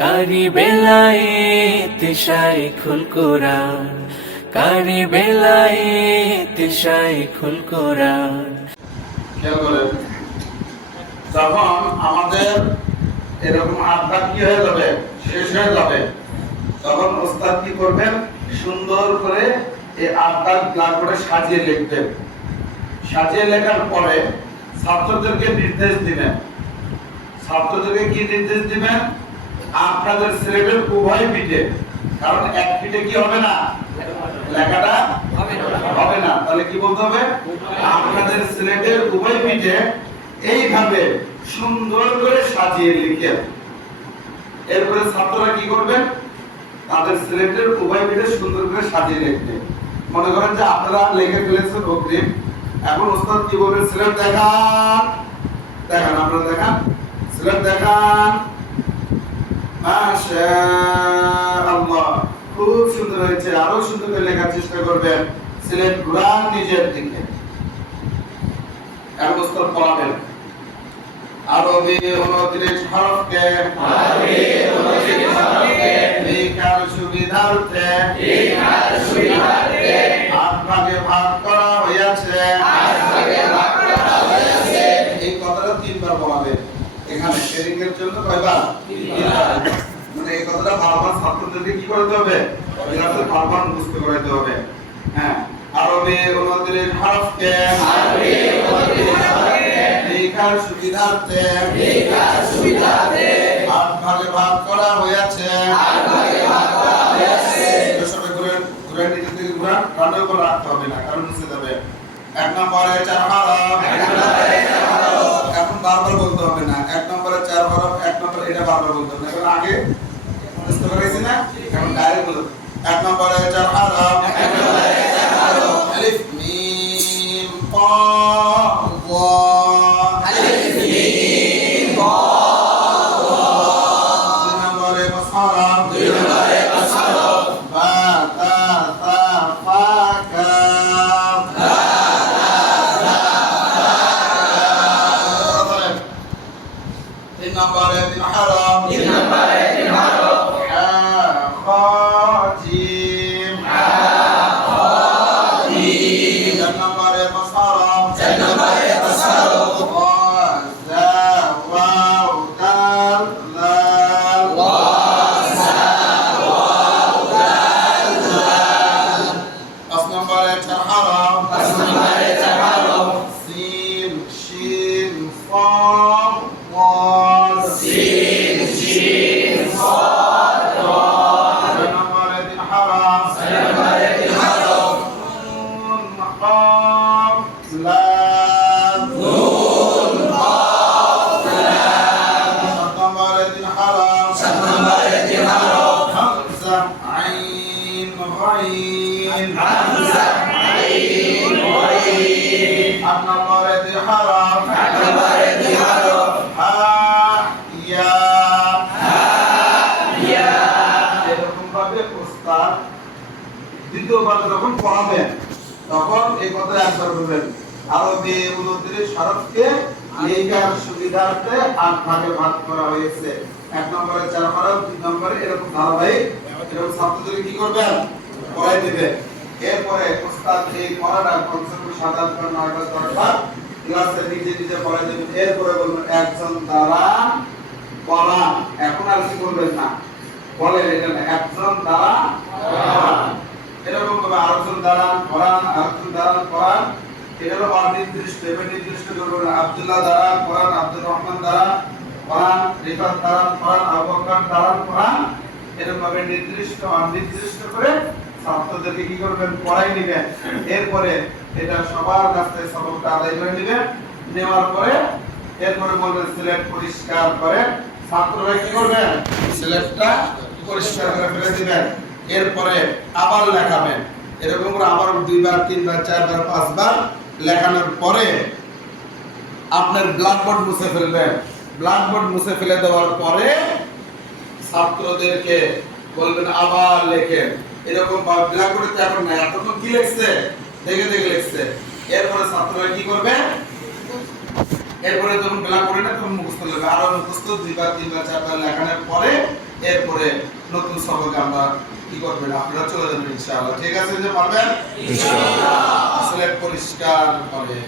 কারি বেলায়েত শাইখুল কোরআন, কারি বেলায়েত শাইখুল কোরআন। যখন আমাদের এরকম আড্ডা কি হয়ে যাবে, শেষ হয়ে যাবে, তখন ওস্তাদ কি করবেন, সুন্দর করে এই আড্ডা ব্ল্যাকবোর্ডে সাজিয়ে লিখবেন। সাজিয়ে লেখার পরে ছাত্রদেরকে নির্দেশ দিবেন। ছাত্রদেরকে কি নির্দেশ দিবেন? আপনাদের সিলেটের উভয় পিঠে, কারণ এক পিঠে কি হবে না, লেখাটা হবে না, তাহলে কি বলতে হবে, আপনাদের সিলেটের উভয় পিঠে এইভাবে সুন্দর করে সাজিয়ে লিখেন। এরপরে ছাত্ররা কি করবেন, তাদের সিলেটের উভয় পিঠে সুন্দর করে সাজিয়ে লিখবে। মনে করেন যে আপনারা লিখে ফেলেছেন অগ্রিম, এখন ওস্তাদ কি বলবে, সিলেট দেখান, দেখান, আপনারা দেখান, সিলেট দেখান। মাশাআল্লাহ, খুব সুন্দর হয়েছে, আরো সুন্দর করে লেখার চেষ্টা করবেন। সিলেট ঘুরান নিজের দিকে, এখন ওস্তাদ পড়াবেন। আরবি 29 হরফকে লেখার সুবিধার্থে আট ভাগে ভাগ করা হয়েছে। এই কথাটা 3 বার বলাবে এখানে শেয়ারিং এর জন্য। কয়বার? 3 বার। মানে এই কথাটা বারবার ছাত্রদেরকে কি করতে হবে, ক্লাসে বারবার মুখস্থ করাতে হবে। হ্যাঁ, আরবি 29 হরফকে লেখার সুবিধার্থে আট ভাগে ভাগ করা হয়েছে। সবাই ঘুরে নিজের দিকে ঘুরান, রান্নার উপর রাখতে হবে না, কারণ মুছে যাবে। 1 নম্বরে 4 হরফ, এখন বারবার বলতে হবে না। 1 নম্বরে 4 হরফ, 1 নম্বর, এটা বারবার বলতে হবে না, কারণ আগে মুখস্থ করেছি না, এখন ডাইরেক্ট বলতে। 1 নম্বরে 4 হরফ, আলিফ মিম তা ওয়া, আলিফ মিম তা ওয়া। 2 নম্বরে মাসহারা, 2 নম্বরে মাসহারা, বা তা তা ফা কাফ, বা তা তা ফা কাফ। 3 নম্বরে 3 হরফ, 3 নম্বরে 3 হরফ, হা খা জিম, হা খা জিম। 4 নম্বরে মাসহারা, 4 নম্বরে মাসহারা, ওয়া জা ওয়াও দাল লাল, ওয়া জা ওয়াও দাল লাল। 5 নম্বরে 4 হরফ, 5 নম্বরে 4 হরফ, সিন শিন সাদ ওয়াল, সিন শিন সাদ ওয়াল। 6 নম্বরে 3 হরফ, 6 নম্বরে 3 হরফ, নুন কাফ লাম, নুন কাফ লাম। 7 নম্বরে 3 হরফ, 7 নম্বরে 3 হরফ, হামজা আইন গাইন, হামজা আইন গাইন। 8 নম্বরে 2 হরফ, 8 নম্বরে 2 হরফ, হা ইয়া, হা ইয়া। এরকম ভাবে ওস্তাদ দ্বিতীয়বার যখন পড়াবেন তখন এই কথা একবার বলবেন। আরবি 29 হরফকে লেখার সুবিধার্থে 8 ভাগে ভাগ করা হয়েছে। 1 নম্বরে 4 হরফ, 2 নম্বরে, এরকম ধারাবাহিক এরকম ছাত্রদের কি করবেন, পড়াই দিবেন। এরপরে ওস্তাদ এই পড়াটা কমসে কম 7 8 বার 9 বার 10 বার ক্লাসে নিজে নিজে পড়াই দিবেন। এরপরে বলবেন একজন দ্বারা পড়ান। এখন আর কি বলবেন না, বলেন এটা না, একজন দ্বারা পড়ান। এরকম ভাবে আরেকজন দ্বারা পড়ান, আরেকজন দ্বারা পড়ান। এটা হলো অনির্দিষ্ট, এবার নির্দিষ্ট করবেন। আব্দুল্লাহ দ্বারা পড়ান, আব্দুর রহমান দ্বারা পড়ান, রিফাত দ্বারা পড়ান, আবু বকর দ্বারা পড়ান। এরকম ভাবে নির্দিষ্ট অনির্দিষ্ট করে ছাত্রদেরকে কি করবেন, পড়াই নেবেন। এরপরে এটা সবার কাছ থেকে সবকটা আদায় করে নেবেন। নেওয়ার পরে এরপরে বলবেন সিলেট পরিষ্কার করে। ছাত্ররা কি করবেন, সিলেটটা পরিষ্কার করে ফেলে দিবেন। এরপরে আবার লেখাবেন। এরকম করে আবার 2 বার 3 বার 4 বার 5 বার লেখানোর পরে আপনার ব্ল্যাকবোর্ড মুছে ফেলবেন। ব্ল্যাকবোর্ড মুছে ফেলে দেওয়ার পরে ছাত্রদেরকে বলবেন আবার লেখেন। এরকম ব্ল্যাকবোর্ডে এখন না, এতক্ষণ কি লিখছে দেখে দেখে লিখছে। এরপরে ছাত্ররা কি করবে, এরপরে যখন ব্ল্যাকবোর্ডে না তখন মুখস্থ লিখবে। আরো মুখস্থ 2 বার 3 বার 4 বার লেখানোর পরে এরপরে নতুন সবকে আমরা কি করবেন, আপনারা চলে যাবেন ইনশাআল্লাহ। ঠিক আছে যে পারবেন ইনশাআল্লাহ। আসলে পরিষ্কার করে